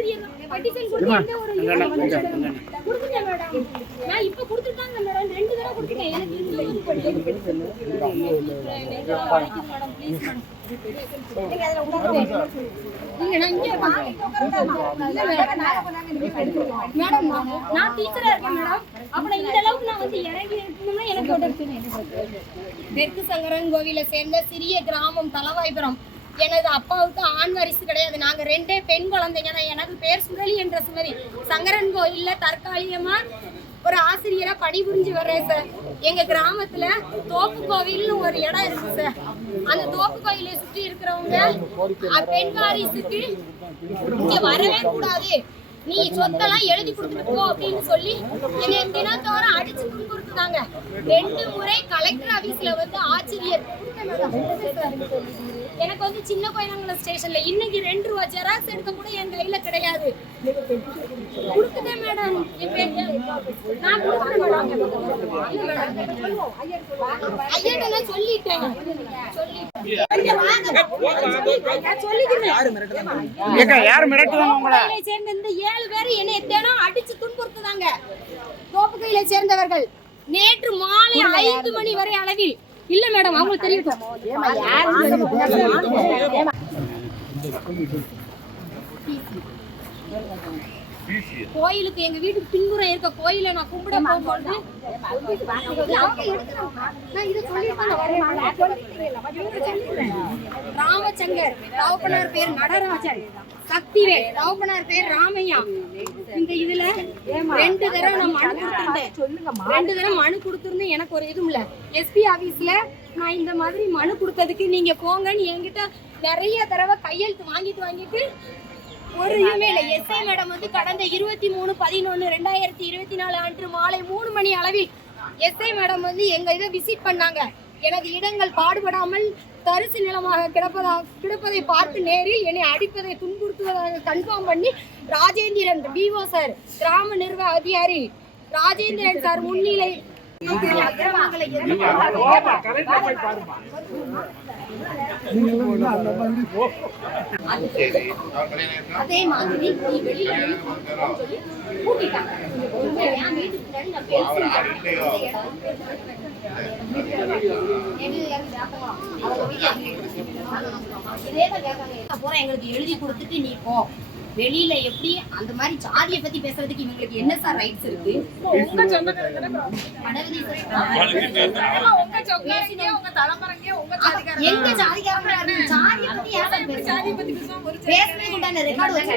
ஆசிரியர் பெட்டிஷன் கொடுத்து எந்த ஒரு கொடுத்துட்டேன் மேடம். நான் இப்ப கொடுத்துட்டாங்க மேடம். 2 தடவை கொடுத்துட்டேன். எனக்கு இன்னும் பெட்டிஷன் மேடம் ப்ளீஸ் மேடம். நீங்க அதல உட்காருங்க. நீங்க நான் இங்க மேடம் நான் டீச்சரா இருக்கேன் மேடம். அப்ப இந்த அளவுக்கு நான் வந்து இறங்கி இருக்கணும்னா எனக்கு ஒரு தெற்கு சங்கரன் கோவிலை சேர்ந்த சிறிய கிராமம் தலவாய்புரம். எனது அப்பாவுக்கு ஆண் வாரிசு கிடையாது. நாங்க 2 பெண் குழந்தைங்க தான். எனக்கு பேர் சுடலி என்ற சுமதி. சங்கரன் கோயில்ல தற்காலிகமா ஒரு ஆசிரியரா பணிபுரிஞ்சு வர்றேன் சார். எங்க கிராமத்துல தோப்பு கோவில்னு ஒரு இடம் இருக்கு சார். அந்த தோப்பு கோயிலை சுற்றி இருக்கிறவங்க பெண் வாரிசுக்கு இங்க வரவே கூடாது, நீ சொத்தெல்லாம் எழுதி கொடுத்துட்டு போ அப்படின்னு சொல்லி என்னை தினத்தோறும் அடிச்சு துன்புறுத்துனாங்க. 2 முறை கலெக்டர் ஆபீஸ்ல வந்து ஆச்சரியர் எனக்கு வந்து சின்ன கோயிலங்குளம் ஸ்டேஷன்ல இன்னைக்கு 2 ரூபா ஜெராக்ஸ் எடுக்க கூட என் கையில கிடையாது. கொடுத்துட்டேன் மேடம். நான் ஐயா சொல்லிட்டேன். சேர்ந்த இந்த 7 பேர் என்னை தினம் அடிச்சு துன்புறுத்துனாங்க. தோப்புக்கையில சேர்ந்தவர்கள் நேற்று மாலை 5 மணி வரை அளவில் இல்ல மேடம் அவங்களுக்கு தெரியும். கோயிலுக்கு எங்க வீட்டுக்கு பின்புறம் இருக்க கோயில நான் கும்பிட போகும்போது ராமச்சங்கர் தகப்பனார் பேர் நடராஜன், சக்திவேல் தகப்பனார் பேர் ராமையா. இந்த இதுல 2 தடவை நான் மனு கொடுத்திருந்தேன். 2 தடவை மனு கொடுத்திருந்தேன். எனக்கு ஒரு இதுவும் இல்ல. எஸ்பி ஆபீஸ்ல நான் இந்த மாதிரி மனு கொடுத்ததுக்கு நீங்க போங்கன்னு என்கிட்ட நிறைய தடவை கையெழுத்து வாங்கிட்டு ஒரு இதுவுமே இல்லை. எஸ்ஐ மேடம் வந்து கடந்த 23/11/2024 அன்று மாலை 3 மணி அளவில் எஸ்ஐ மேடம் வந்து எங்க இதை விசிட் பண்ணாங்க. எனது இடங்கள் பாடுபடாமல் தரிசு நிலமாக கிடப்பதை பார்த்து நேரில் என்னை அடிப்பதை துன்புறுத்துவதாக கன்ஃபார்ம் பண்ணி ராஜேந்திரன் பிஓ சார், கிராம நிர்வாக அதிகாரி ராஜேந்திரன் சார் முன்னிலை அதே மாதிரி வெளியில எங்களுக்கு எழுதி கொடுத்துட்டு நீ போ. வெளியில எப்படி அந்த மாதிரி ஜாதியை பத்தி பேசுறதுக்கு இவங்களுக்கு என்ன சார் ரைட்ஸ் இருக்கு? எங்க ஜாதிக்காரங்க ஜாதியை பத்தி பேசவே கூடாது. ரெக்கார்டு வச்சு